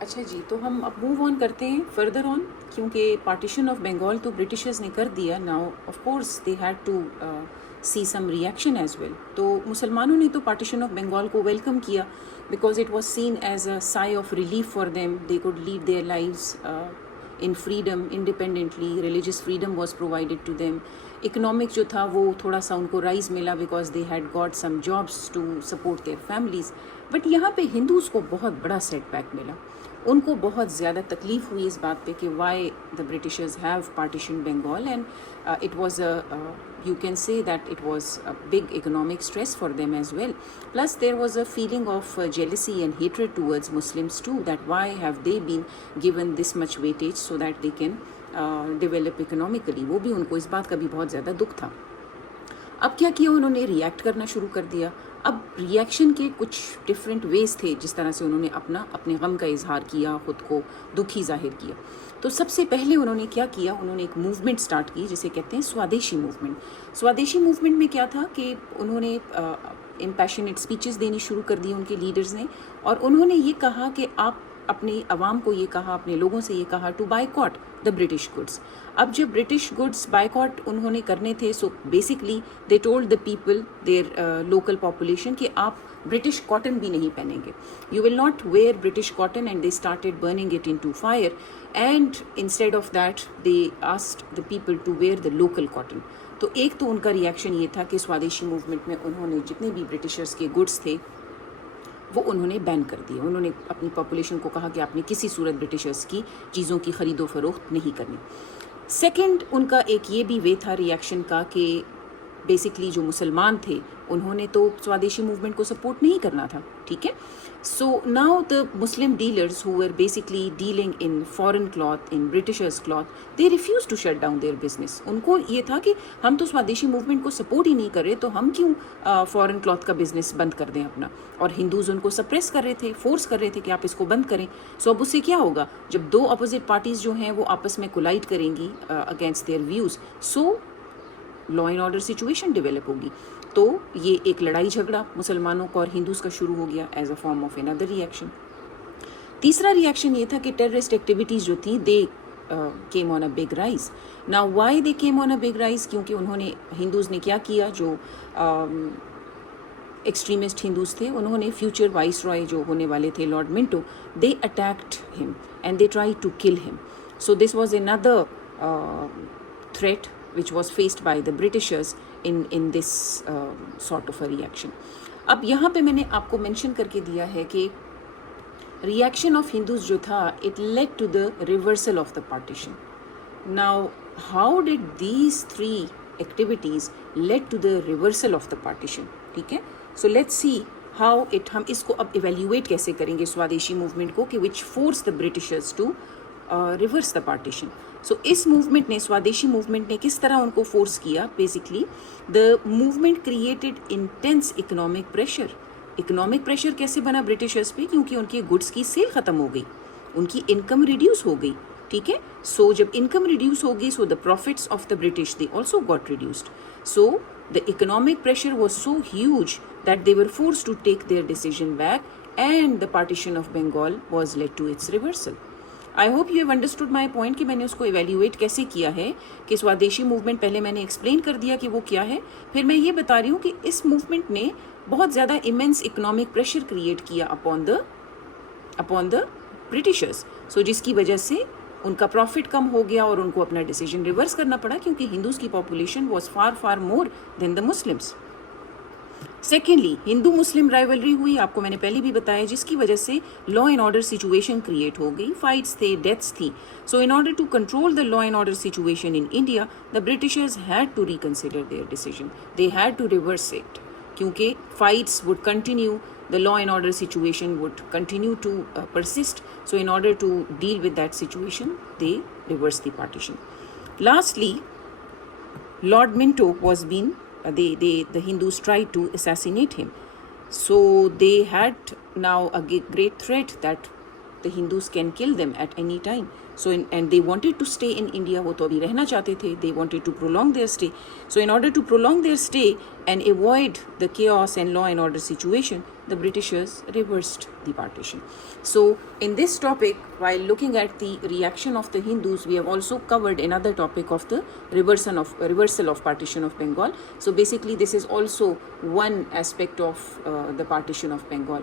اچھا جی، تو ہم اب موو آن کرتے ہیں فردر آن، کیونکہ پارٹیشن آف بنگال تو برٹشرز نے کر دیا. Now of course they had to see some reaction as well. تو مسلمانوں نے تو پارٹیشن آف بنگال کو ویلکم کیا because it was seen as a sigh of relief for them. They could lead their lives in freedom independently. Religious freedom was provided to them. Economic جو تھا وہ تھوڑا سا ان کو رائز ملا because they had got some jobs to support their families. But یہاں پہ ہندوز کو بہت بڑا سیٹ بیک ملا. ان کو بہت زیادہ تکلیف ہوئی اس بات پہ کہ why the britishers have partition Bengal. And it was you can say that it was big economic stress for them as well. Plus there was a feeling of jealousy and hatred towards Muslims too, that why have they been given this much weightage so that they can develop economically. وہ بھی ان کو اس بات کا بھی بہت زیادہ دکھ تھا. اب کیا کیا انہوں نے, ریئیکٹ کرنا شروع کر دیا. اب ریئیکشن کے کچھ ڈفرینٹ ویز تھے جس طرح سے انہوں نے اپنے غم کا اظہار کیا, خود کو دکھی ظاہر کیا. تو سب سے پہلے انہوں نے کیا کیا, انہوں نے ایک موومنٹ سٹارٹ کی جسے کہتے ہیں سوادیشی موومنٹ. سوادیشی موومنٹ میں کیا تھا کہ انہوں نے امپیشنیٹ اسپیچز دینی شروع کر دی ان کے لیڈرز نے, اور انہوں نے یہ کہا کہ آپ اپنی عوام کو یہ کہا, اپنے لوگوں سے یہ کہا to boycott the British goods. اب جب برٹش گڈس بائیکاٹ انہوں نے کرنے تھے, so basically they told the people their local population کہ آپ برٹش کاٹن بھی نہیں پہنیں گے, you will not wear British cotton. And they started burning it in to fire, and instead of that they asked the people to wear the local cotton. تو ایک تو ان کا ریئیکشن یہ تھا کہ سوادیشی موومنٹ میں انہوں نے جتنے بھی برٹشرز کے گڈس تھے وہ انہوں نے بین کر دیا. انہوں نے اپنی پاپولیشن کو کہا کہ آپ نے کسی صورت برٹشرز کی چیزوں کی خرید و فروخت نہیں کرنی. سیکنڈ ان کا ایک یہ بھی وے تھا ریئیکشن کا کہ بیسکلی جو مسلمان تھے انہوں نے تو سوادیشی موومنٹ کو سپورٹ نہیں کرنا تھا, ٹھیک ہے. So now the Muslim dealers who were basically dealing in foreign cloth, in Britishers cloth, they refuse to shut down their business. ان کو یہ تھا کہ ہم تو سوادیشی موومنٹ کو سپورٹ ہی نہیں کر رہے, تو ہم کیوں فارن کلاتھ کا بزنس بند کر دیں اپنا. اور ہندوز ان کو سپریس کر رہے تھے, فورس کر رہے تھے کہ آپ اس کو بند کریں. سو اب اس سے کیا ہوگا, جب دو اپوزٹ پارٹیز جو ہیں وہ آپس میں کولائڈ کریں گی against their views, so law and order situation develop ہوگی. تو یہ ایک لڑائی جھگڑا مسلمانوں کا اور ہندوز کا شروع ہو گیا as a form of another reaction. تیسرا ریئیکشن یہ تھا کہ ٹیررسٹ ایکٹیویٹیز جو تھیں they came on a big rise. Now why they came on a big rise, کیونکہ انہوں نے ہندوز نے کیا کیا, جو ایکسٹریمسٹ ہندوز تھے انہوں نے فیوچر وائس رائے جو ہونے والے تھے Lord Minto, they attacked him and they try to kill him. So this was under threat which was faced by the Britishers in this sort of a reaction. اب یہاں پہ میں نے آپ کو مینشن کر کے دیا ہے کہ ریئیکشن آف ہندوز جو تھا it led to the reversal of the partition. Now how did these three activities led to the reversal of the partition? ٹھیک ہے, so let's see how it, ہم اس کو اب ایویلیویٹ کیسے کریں گے سوادیشی موومنٹ کو کہ which forced the Britishers to reverse the partition. So اس موومنٹ نے, سوادیشی موومنٹ نے کس طرح ان کو فورس کیا. Basically the movement created intense economic pressure. Economic pressure کیسے بنا برٹشرز پہ, کیونکہ ان کے گڈس کی سیل ختم ہو گئی, ان کی انکم ریڈیوس ہو گئی, ٹھیک ہے. سو جب انکم ریڈیوس ہوگی, so the profits of the British they also got reduced. So the economic pressure was so huge that they were force to take their decision back, and the partition of Bengal was led to its reversal. I hope you have understood my point کہ میں نے اس کو evaluate کیسے کیا ہے. کہ سوادیشی movement پہلے میں نے ایکسپلین کر دیا کہ وہ کیا ہے, پھر میں یہ بتا رہی ہوں کہ اس موومنٹ نے بہت زیادہ ایمنس اکنامک پریشر کریٹ کیا اپون دا برٹشرز. سو جس کی وجہ سے ان کا پروفٹ کم ہو گیا اور ان کو اپنا ڈیسیژن ریورس کرنا پڑا, کیونکہ ہندوز کی population was far more than the Muslims. Secondly Hindu Muslim rivalry ہوئی, آپ کو میں نے پہلے بھی بتایا, جس کی وجہ سے law and order situation create ہو گئی, فائٹس تھے, ڈیتھس تھی. So in order to control the law and order situation in India, the Britishers had to reconsider their decision, they had to reverse it, کیونکہ fights would continue, the law and order situation would continue to persist. So in order to deal with that situation, they reversed the partition. Lastly, Lord Minto was being the Hindus tried to assassinate him. So they had now a great threat that the Hindus can kill them at any time. So and they wanted to stay in India, وہ تو ابھی رہنا چاہتے تھے, they wanted to prolong their stay. So in order to prolong their stay, and avoid the chaos and law and order situation, the Britishers reversed the partition. So in this topic, while looking at the reaction of the Hindus, we have also covered another topic of the reversal of partition of Bengal. So basically this is also one aspect of the partition of Bengal,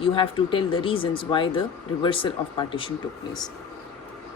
you have to tell the reasons why the reversal of partition took place.